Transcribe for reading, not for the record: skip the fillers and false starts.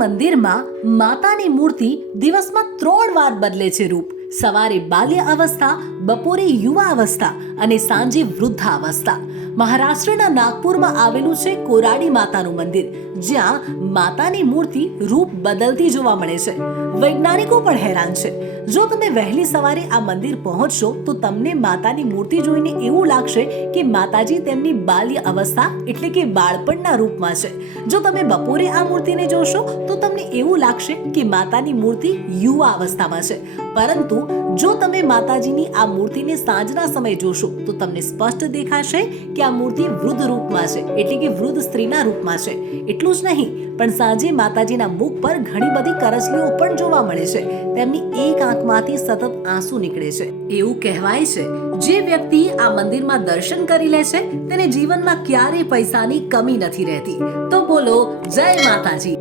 મંદિરમાં માતાની મૂર્તિ દિવસમાં 3 વાર બદલે છે રૂપ. સવારે બાલ્ય અવસ્થા, બપોરે યુવા અવસ્થા અને સાંજે વૃદ્ધા અવસ્થા. મહારાષ્ટ્રના નાગપુરમાં આવેલું છે કોરાડી માતાનું મંદિર, જ્યાં માતાની મૂર્તિ રૂપ બદલતી જોવા મળે છે. વૈજ્ઞાનિકો પણ હેરાન છે. જો તમે વહેલી સવારે આ મંદિર પહોંચશો તો તમને માતાની મૂર્તિ જોઈને એવું લાગશે કે માતાજી તેમની બાલ્ય અવસ્થા એટલે કે બાળપણના રૂપમાં છે. જો તમે બપોરે આ મૂર્તિને જોશો તો તમને એવું લાગશે કે માતાની મૂર્તિ યુવા અવસ્થામાં છે. પરંતુ જો તમે માતાજીની આ મૂર્તિને સાંજના સમયે જોશો તો તમને સ્પષ્ટ દેખાશે કે આ મૂર્તિ વૃદ્ધ રૂપમાં છે, એટલે કે વૃદ્ધ સ્ત્રીના રૂપમાં છે. એટલું જ નહીં, પણ સાંજે માતાજીના મુખ પર ઘણી બધી કરચલીઓ પણ જોવા મળે છે. તેમની એક આંખમાંથી સતત આંસુ નીકળે છે. એવું કહેવાય છે, જે વ્યક્તિ આ મંદિરમાં દર્શન કરી લે છે તેને જીવનમાં ક્યારેય પૈસાની કમી નથી રહેતી. તો બોલો જય માતાજી.